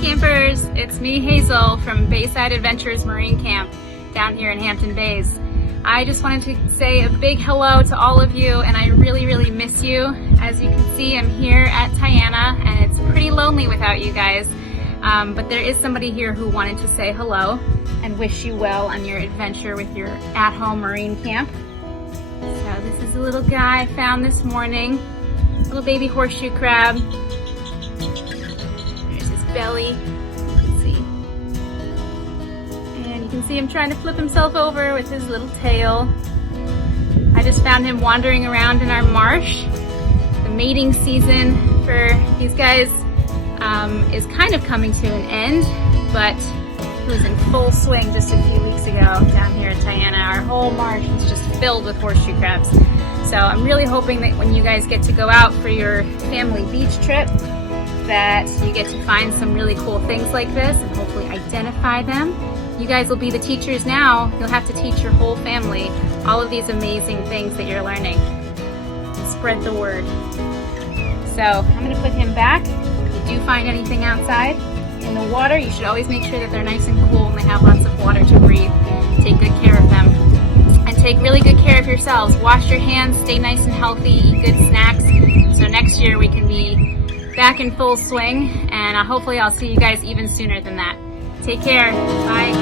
campers, it's me Hazel from Bayside Adventures Marine Camp down here in Hampton Bays. I just wanted to say a big hello to all of you, and I really miss you. As you can see, I'm here at Tiana and it's pretty lonely without you guys, but there is somebody here who wanted to say hello and wish you well on your adventure with your at-home marine camp. So this is a little guy I found this morning, little baby horseshoe crab. There's his belly, you can see. And you can see him trying to flip himself over with his little tail. I just found him wandering around in our marsh. The mating season for these guys is kind of coming to an end, but it was in full swing just a few weeks ago down here at Tiana. Our whole marsh is just filled with horseshoe crabs. So I'm really hoping that when you guys get to go out for your family beach trip, that you get to find some really cool things like this and hopefully identify them. You guys will be the teachers now. You'll have to teach your whole family all of these amazing things that you're learning and spread the word. So I'm gonna put him back. If you do find anything outside in the water, you should always make sure that they're nice and cool and they have lots of water to breathe. Take good care of them. And take really good care of yourselves. Wash your hands, stay nice and healthy, eat good snacks. So next year we can be back in full swing, and hopefully I'll see you guys even sooner than that. Take care. Bye.